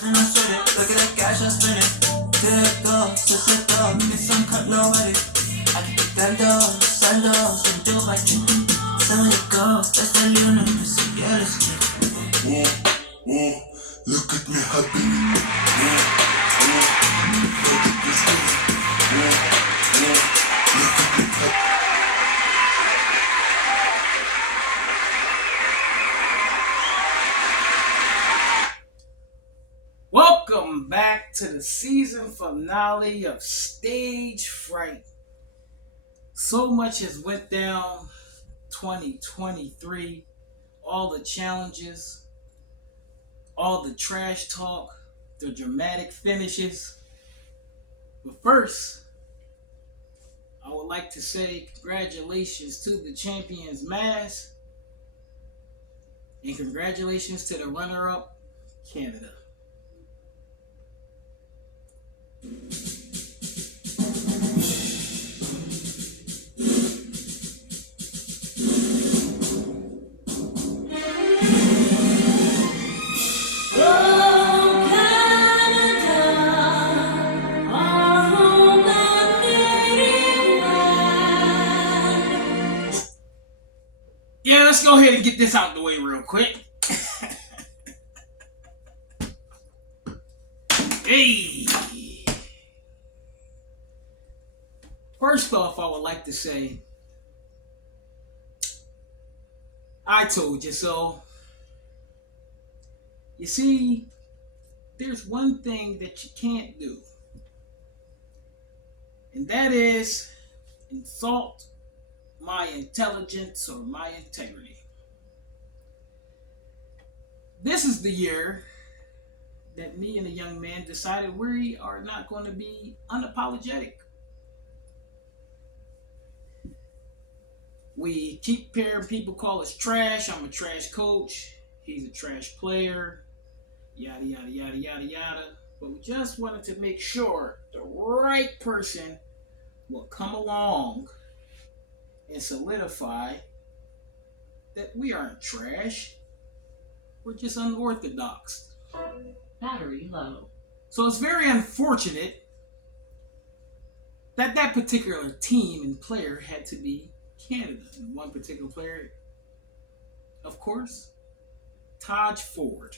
And I sweat it, look at that cash I spent it. Good go, switch it up, get some cut low at it. I can get gandos, sandos, and do my thing. So it goes, that's the lunar, it's a yellow skin. Whoa, whoa, look at me happy. Whoa, whoa, look at this thing. Whoa, whoa, look at me happy. Welcome back to the season finale of Stage Fright. So much has went down 2023. All the challenges, all the trash talk, the dramatic finishes. But first, I would like to say congratulations to the champions Mass and congratulations to the runner-up, Canada. Yeah, let's go ahead and get this out the way real quick. Hey! First off, I would like to say, I told you so. You see, there's one thing that you can't do, and that is insult my intelligence or my integrity. This is the year that me and a young man decided we are not going to be unapologetic. We keep hearing people call us trash. I'm a trash coach. He's a trash player. Yada, yada, yada, yada, yada. But we just wanted to make sure the right person will come along and solidify that we aren't trash. We're just unorthodox. Battery low. So it's very unfortunate that that particular team and player had to be Canada. And one particular player, of course, Taj Ford.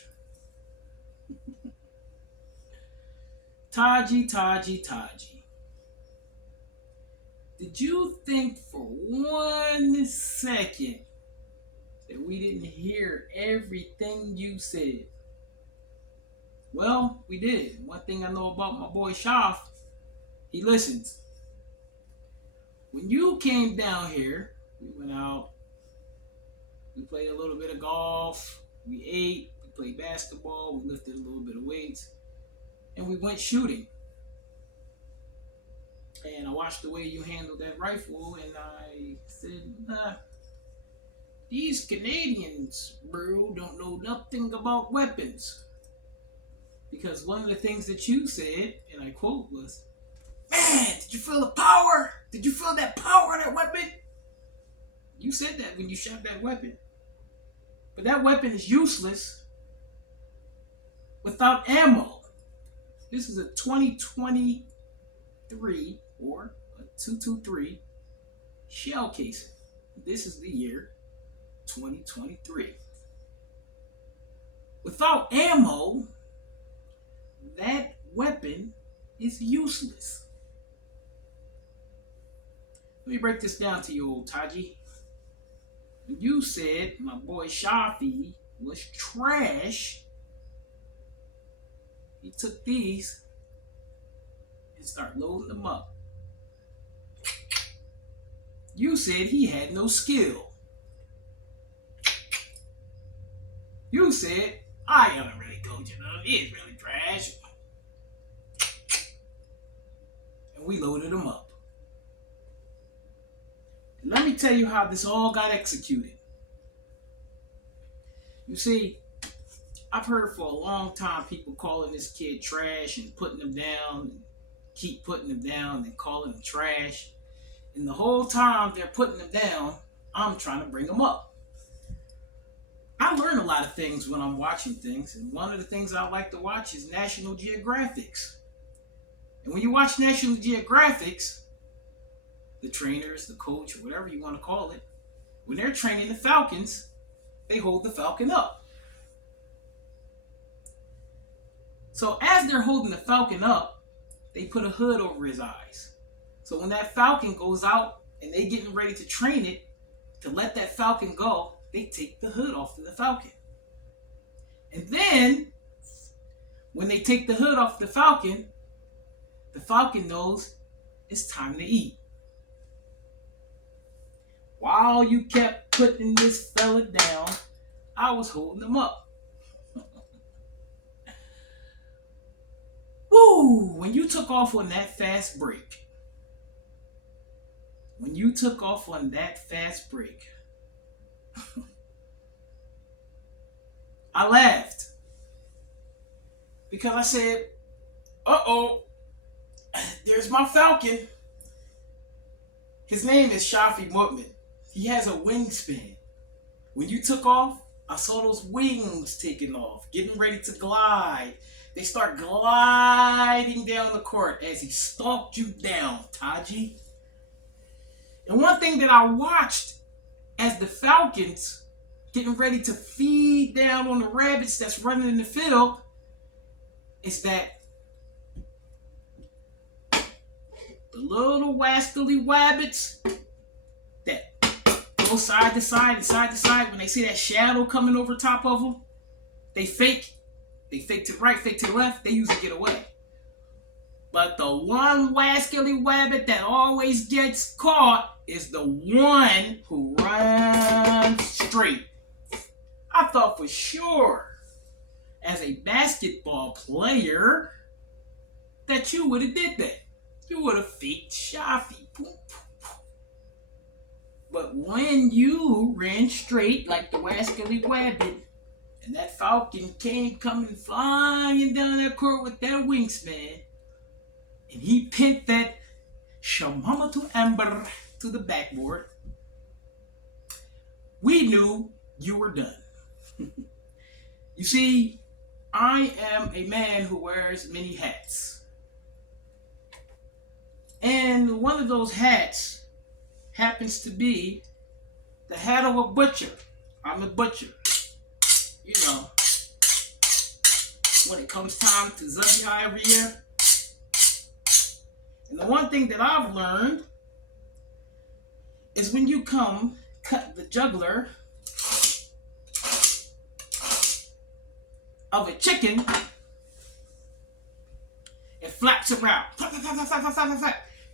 Taji. Did you think for 1 second that we didn't hear everything you said? Well, we did. One thing I know about my boy Shaf, he listens. When you came down here, we went out, we played a little bit of golf, we ate, we played basketball, we lifted a little bit of weights, and we went shooting. And I watched the way you handled that rifle, and I said, these Canadians, bro, don't know nothing about weapons. Because one of the things that you said, and I quote, was, "Man, did you feel the power? Did you feel that power of that weapon?" You said that when you shot that weapon. But that weapon is useless without ammo. This is a 2023 or a 223 shell casing. This is the year 2023. Without ammo, that weapon is useless. Let me break this down to you, old Taji. You said my boy Shafi was trash. He took these and started loading them up. You said he had no skill. You said, I ain't really coaching him. He's really trash. And we loaded him up. And let me tell you how this all got executed. You see, I've heard for a long time people calling this kid trash and putting him down, and keep putting him down and calling him trash. And the whole time they're putting him down, I'm trying to bring him up. I I learn a lot of things when I'm watching things, and one of the things I like to watch is National Geographics. And when you watch National Geographics, the trainers, the coach, or whatever you want to call it, when they're training the falcons, they hold the falcon up. So as they're holding the falcon up, they put a hood over his eyes. So when that falcon goes out and they getting ready to train it to let that falcon go, they take the hood off of the falcon. And then when they take the hood off the falcon knows it's time to eat. While you kept putting this fella down, I was holding him up. Woo! When you took off on that fast break, I laughed because I said, uh-oh, there's my falcon. His name is Shafi Mutman. He has a wingspan. When you took off, I saw those wings taking off, getting ready to glide. They start gliding down the court as he stalked you down, Taji. And one thing that I watched as the Falcons getting ready to feed down on the rabbits that's running in the field is that the little wascally wabbits that go side to side and side to side, when they see that shadow coming over top of them, they fake. They fake to the right, fake to the left, they usually get away. But the one wascally wabbit that always gets caught is the one who runs straight. I thought for sure, as a basketball player, that you would have did that. You would have faked Shafi. But when you ran straight like the wascally wabbit, and that falcon came coming flying down that court with that wingspan, and he pinned that Shamama to Amber to the backboard, we knew you were done. You see, I am a man who wears many hats. And one of those hats happens to be the hat of a butcher. I'm a butcher. You know, when it comes time to Zabia every year. And the one thing that I've learned is when you come cut the jugular of a chicken, it flaps around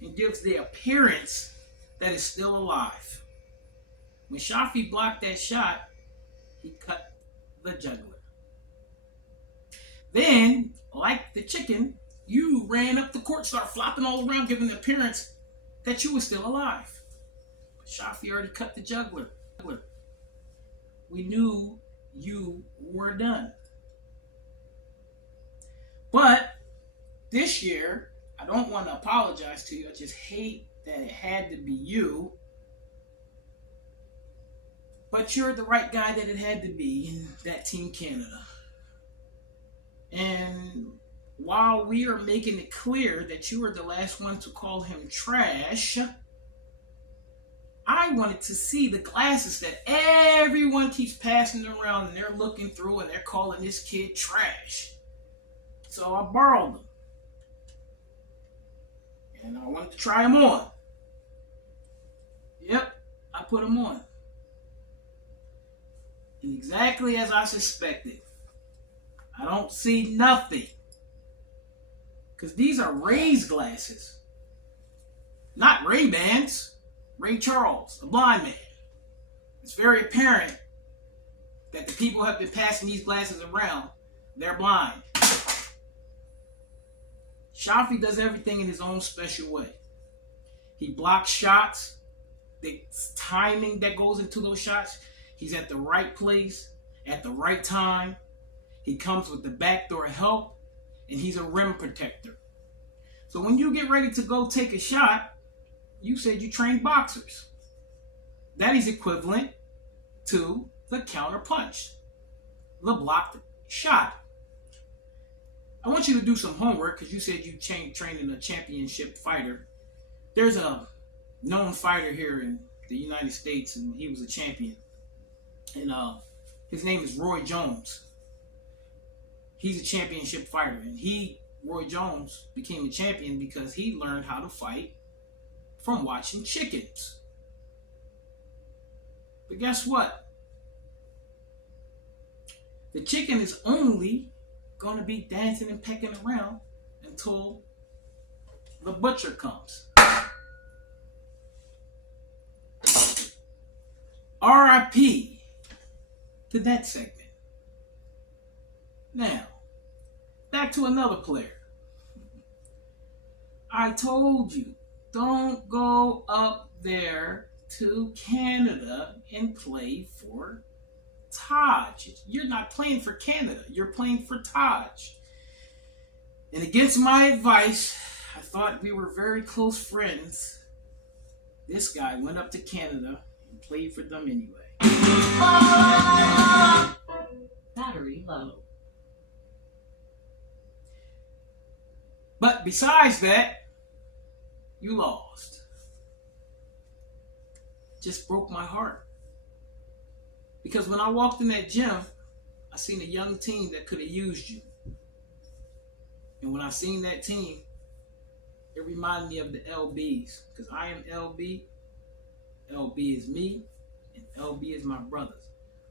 and gives the appearance that it's still alive. When Shafi blocked that shot, he cut the jugular. Then, like the chicken, you ran up the court, started flopping all around, giving the appearance that you were still alive. But Shafi already cut the jugular. We knew you were done. But this year, I don't want to apologize to you. I just hate that it had to be you. But you're the right guy that it had to be in that Team Canada. And while we are making it clear that you were the last one to call him trash, I wanted to see the glasses that everyone keeps passing around and they're looking through and they're calling this kid trash. So I borrowed them. And I wanted to try them on. Yep, I put them on. And exactly as I suspected, I don't see nothing. Because these are Ray's glasses. Not Ray-Bans. Ray Charles, a blind man. It's very apparent that the people who have been passing these glasses around, they're blind. Shafi does everything in his own special way. He blocks shots. The timing that goes into those shots, he's at the right place, at the right time. He comes with the backdoor help, and he's a rim protector. So when you get ready to go take a shot, you said you train boxers. That is equivalent to the counter punch. the blocked shot. I want you to do some homework because you said you trained in a championship fighter. There's a known fighter here in the United States, and he was a champion. And his name is Roy Jones. He's a championship fighter, and Roy Jones, became a champion because he learned how to fight from watching chickens. But guess what? The chicken is only going to be dancing and pecking around until the butcher comes. R.I.P. to that segment. Now, back to another player. I told you, don't go up there to Canada and play for Taj. You're not playing for Canada. You're playing for Taj. And against my advice, I thought we were very close friends. This guy went up to Canada and played for them anyway. Battery low. But besides that, you lost. Just broke my heart. Because when I walked in that gym, I seen a young team that could have used you. And when I seen that team, it reminded me of the LBs. Because I am LB, LB is me, and LB is my brothers.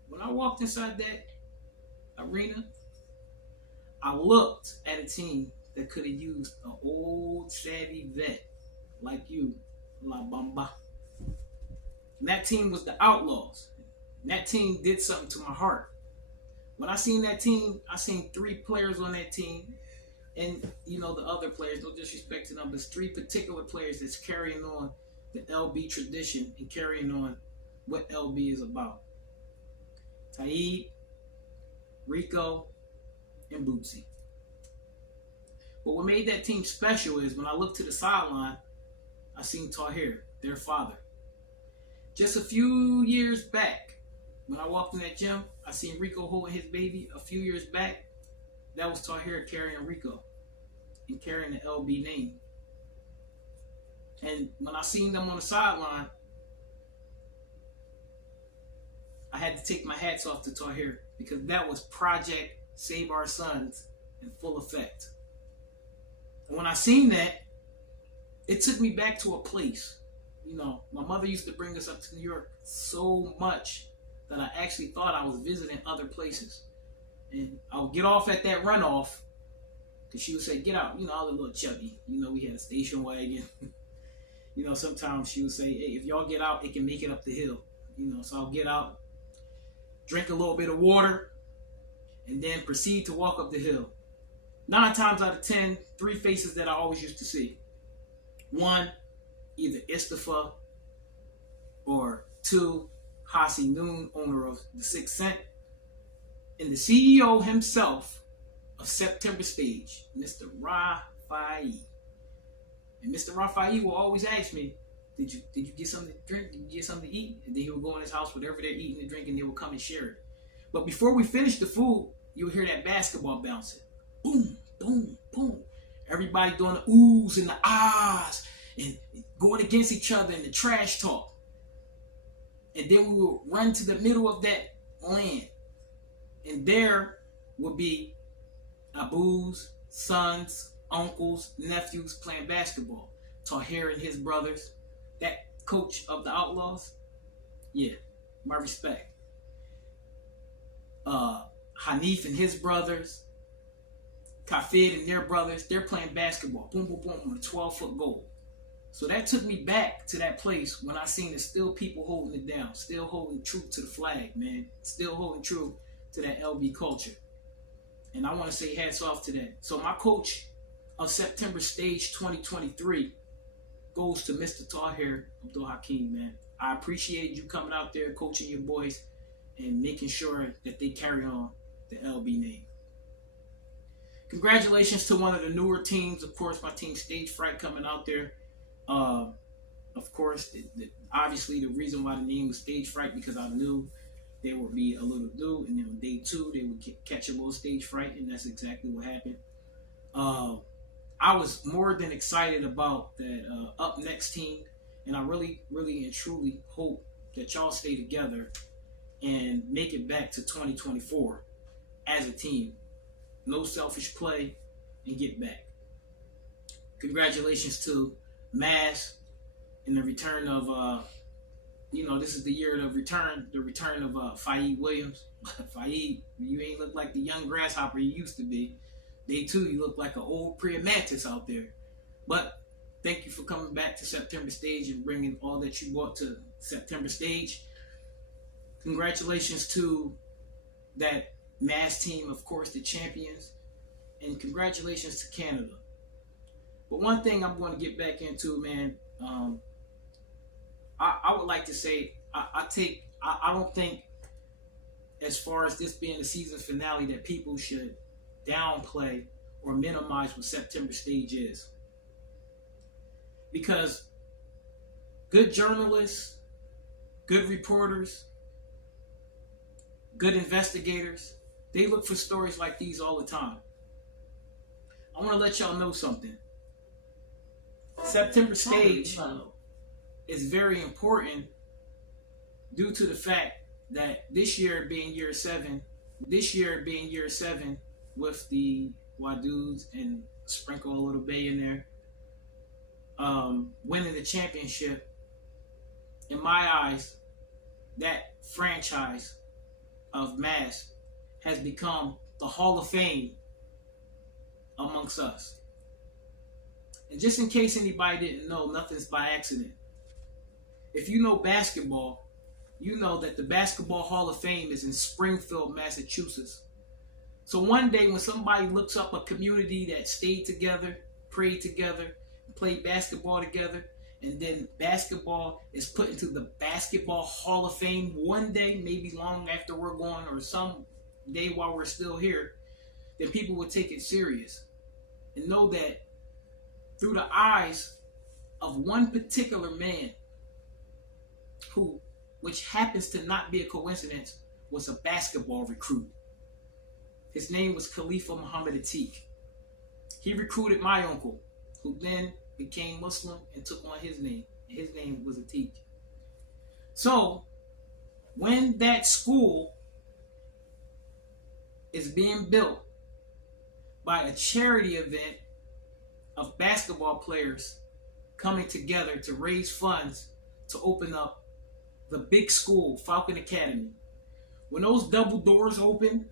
When I walked inside that arena, I looked at a team that could have used an old savvy vet like you, La Bamba. And that team was the Outlaws. And that team did something to my heart. When I seen that team, I seen 3 players on that team. And, you know, the other players, no disrespect to them, but 3 particular players that's carrying on the LB tradition and carrying on what LB is about. Taib, Rico, and Bootsy. But what made that team special is when I looked to the sideline, I seen Tahir, their father. Just a few years back, when I walked in that gym, I seen Rico holding his baby. A few years back, that was Tahir carrying Rico and carrying the LB name. And when I seen them on the sideline, I had to take my hats off to Tahir because that was Project Save Our Sons in full effect. And when I seen that, it took me back to a place. You know, my mother used to bring us up to New York so much that I actually thought I was visiting other places. And I would get off at that runoff because she would say, get out. You know, I was a little chubby. You know, we had a station wagon. You know, sometimes she would say, hey, if y'all get out, it can make it up the hill. You know, so I'll get out, drink a little bit of water, and then proceed to walk up the hill. 9 times out of 10, 3 faces that I always used to see. 1, either Istafa, or 2, Hasi Noon, owner of the Sixth Sense, and the CEO himself of September Stage, Mr. Rafai. And Mr. Rafai will always ask me, did you get something to drink? Did you get something to eat? And then he would go in his house, whatever they're eating and drinking, they will come and share it. But before we finish the food, you'll hear that basketball bouncing. Boom, boom, boom. Everybody doing the oohs and the ahs and going against each other in the trash talk. And then we will run to the middle of that land. And there will be Abu's sons, uncles, nephews playing basketball. Tahir and his brothers. That coach of the Outlaws. Yeah, my respect. Hanif and his brothers. Kafid and their brothers. They're playing basketball. Boom, boom, boom on a 12-foot goal. So that took me back to that place when I seen there's still people holding it down. Still holding true to the flag, man. Still holding true to that LB culture. And I want to say hats off to that. So my coach of September Stage 2023 goes to Mr. Tahir Abdul Hakim, man. I appreciate you coming out there, coaching your boys, and making sure that they carry on the LB name. Congratulations to one of the newer teams. Of course, my team Stage Fright coming out there. Of course, obviously the reason why the name was Stage Fright because I knew there would be a little dew, and then on day 2 they would catch a little stage fright, and that's exactly what happened. I was more than excited about that up next team, and I really, really and truly hope that y'all stay together and make it back to 2024 as a team. No selfish play, and get back. Congratulations to Maz and the return of, this is the year of the return of Fright Williams. Fright, you ain't look like the young grasshopper you used to be. Day 2, you look like an old Priya Mantis out there. But thank you for coming back to September Stage and bringing all that you brought to September Stage. Congratulations to that Maz team, of course, the champions. And congratulations to Canada. But one thing I'm going to get back into, man, I would like to say, I don't think, as far as this being the season finale, that people should downplay or minimize what September Stage is. Because good journalists, good reporters, good investigators, they look for stories like these all the time. I want to let y'all know something. September Stage is very important due to the fact that this year being year 7 with the Wadudes and sprinkle a little Bay in there, winning the championship, in my eyes, that franchise of Maz has become the Hall of Fame amongst us. And just in case anybody didn't know, nothing's by accident. If you know basketball, you know that the Basketball Hall of Fame is in Springfield, Massachusetts. So one day when somebody looks up a community that stayed together, prayed together, played basketball together, and then basketball is put into the Basketball Hall of Fame one day, maybe long after we're gone or some day while we're still here, then people will take it serious and know that through the eyes of one particular man who, which happens to not be a coincidence, was a basketball recruit. His name was Khalifa Muhammad Atiq. He recruited my uncle, who then became Muslim and took on his name. His name was Atiq. So, when that school is being built by a charity event of basketball players coming together to raise funds to open up the big school, Falcon Academy, when those double doors open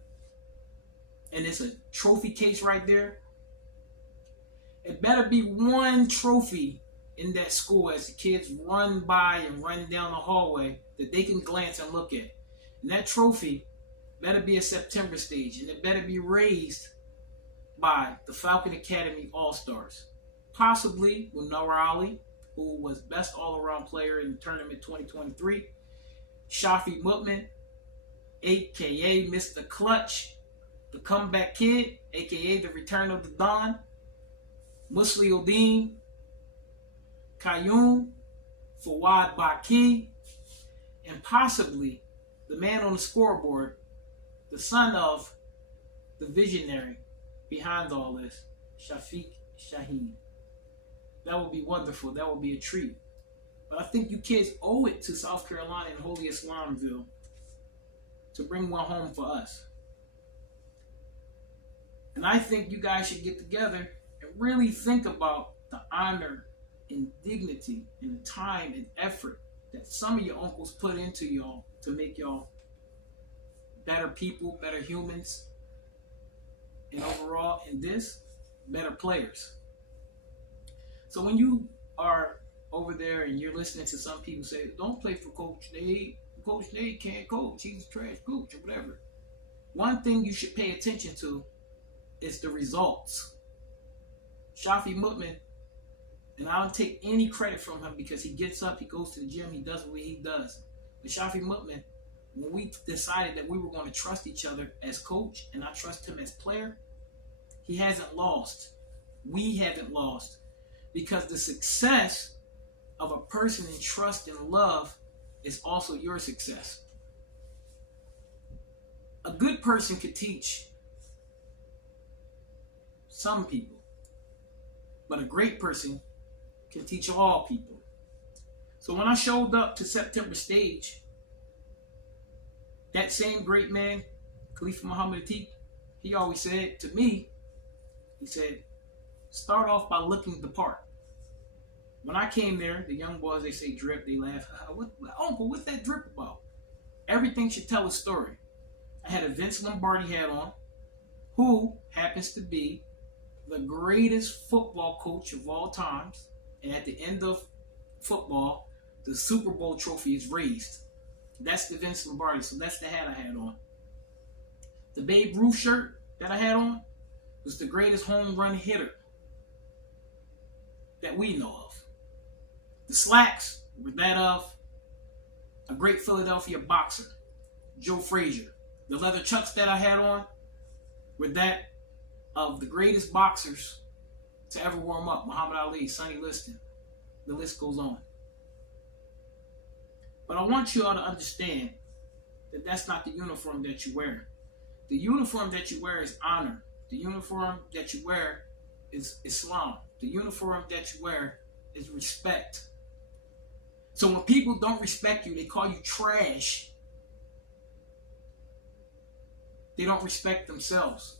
and it's a trophy case right there, it better be one trophy in that school as the kids run by and run down the hallway that they can glance and look at. And that trophy better be a September Stage, and it better be raised by the Falcon Academy All-Stars. Possibly with Noor Ali, who was best all-around player in tournament 2023. Shafi Mutman, a.k.a. Mr. Clutch, the comeback kid, a.k.a. the return of the Don. Musli Odin, Qayyum, Fawad Baki, and possibly the man on the scoreboard, the son of the visionary behind all this, Shafiq Shaheen. That would be wonderful. That would be a treat. But I think you kids owe it to South Carolina and Holy Islamville to bring one home for us. And I think you guys should get together and really think about the honor and dignity and the time and effort that some of your uncles put into y'all to make y'all better people, better humans, and overall in this, better players. So when you are over there and you're listening to some people say, don't play for Coach Nate. Coach Nate can't coach. He's a trash coach or whatever. One thing you should pay attention to is the results. Shafi Mutman, and I don't take any credit from him because he gets up, he goes to the gym, he does what he does. But Shafi Mutman, when we decided that we were going to trust each other as coach and I trust him as player, he hasn't lost. We haven't lost. Because the success of a person in trust and love is also your success. A good person could teach some people, but a great person can teach all people. So when I showed up to September stage, that same great man, Khalifa Muhammad Atiq, he always said to me, he said, start off by looking the part. When I came there, the young boys, they say drip, they laugh. Uncle, what's that drip about? Everything should tell a story. I had a Vince Lombardi hat on, who happens to be the greatest football coach of all times. And at the end of football, the Super Bowl trophy is raised. That's the Vince Lombardi, so that's the hat I had on. The Babe Ruth shirt that I had on was the greatest home run hitter that we know of. The slacks were that of a great Philadelphia boxer, Joe Frazier. The leather chucks that I had on were that of the greatest boxers to ever warm up, Muhammad Ali, Sonny Liston. The list goes on. But I want you all to understand that that's not the uniform that you wear. The uniform that you wear is honor. The uniform that you wear is Islam. The uniform that you wear is respect. So when people don't respect you, they call you trash. They don't respect themselves.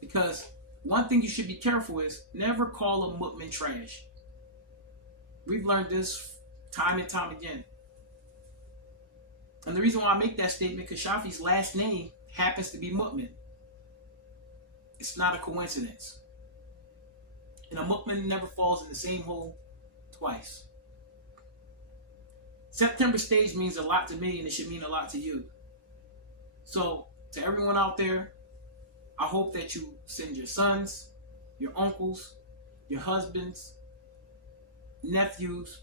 Because one thing you should be careful is never call a Mutman trash. We've learned this time and time again. And the reason why I make that statement, because Shafi's last name happens to be Mutman. It's not a coincidence. And a Mutman never falls in the same hole twice. September stage means a lot to me, and it should mean a lot to you. So, to everyone out there, I hope that you send your sons, your uncles, your husbands, nephews,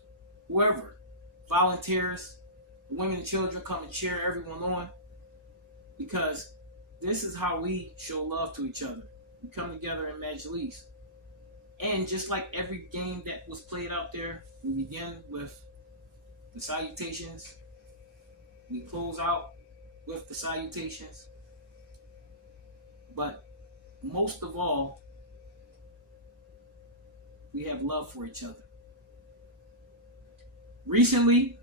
whoever, volunteers, women and children, come and cheer everyone on, because this is how we show love to each other. We come together in Majlis. And just like every game that was played out there, we begin with the salutations. We close out with the salutations. But most of all, we have love for each other. Recently,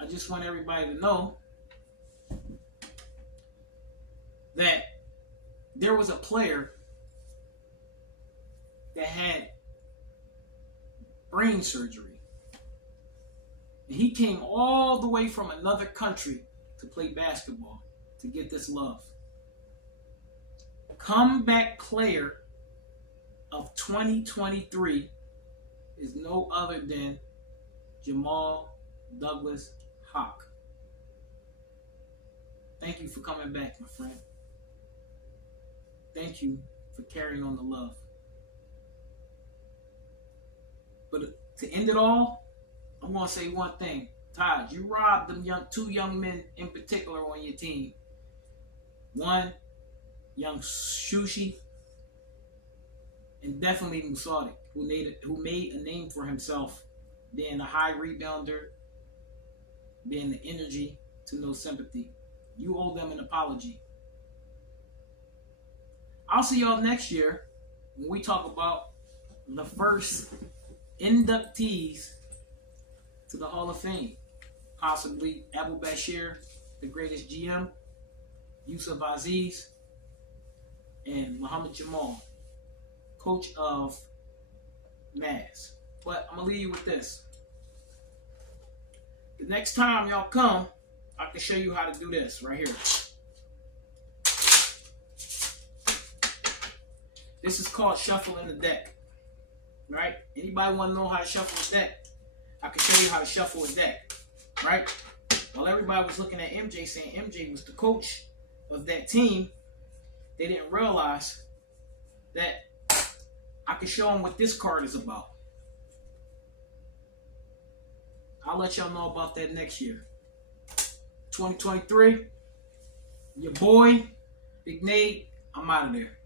I just want everybody to know that there was a player that had brain surgery. And he came all the way from another country to play basketball, to get this love. Comeback player of 2023 is no other than Jamal Douglas Hawk. Thank you for coming back, my friend. Thank you for carrying on the love. But to end it all, I'm going to say one thing. Todd, you robbed them two young men in particular on your team. One, young Shushi, and definitely Musadik, who made a name for himself, being a high rebounder, being the energy to no sympathy. You owe them an apology. I'll see y'all next year when we talk about the first inductees to the Hall of Fame. Possibly Abu Bashir, the greatest GM, Yusuf Aziz, and Muhammad Jamal, coach of Mavs. But I'm going to leave you with this. The next time y'all come, I can show you how to do this right here. This is called shuffling the deck. Right? Anybody want to know how to shuffle a deck? I can show you how to shuffle a deck. Right? While everybody was looking at MJ saying MJ was the coach of that team, they didn't realize that I could show them what this card is about. I'll let y'all know about that next year. 2023, your boy, Big Nate, I'm out of there.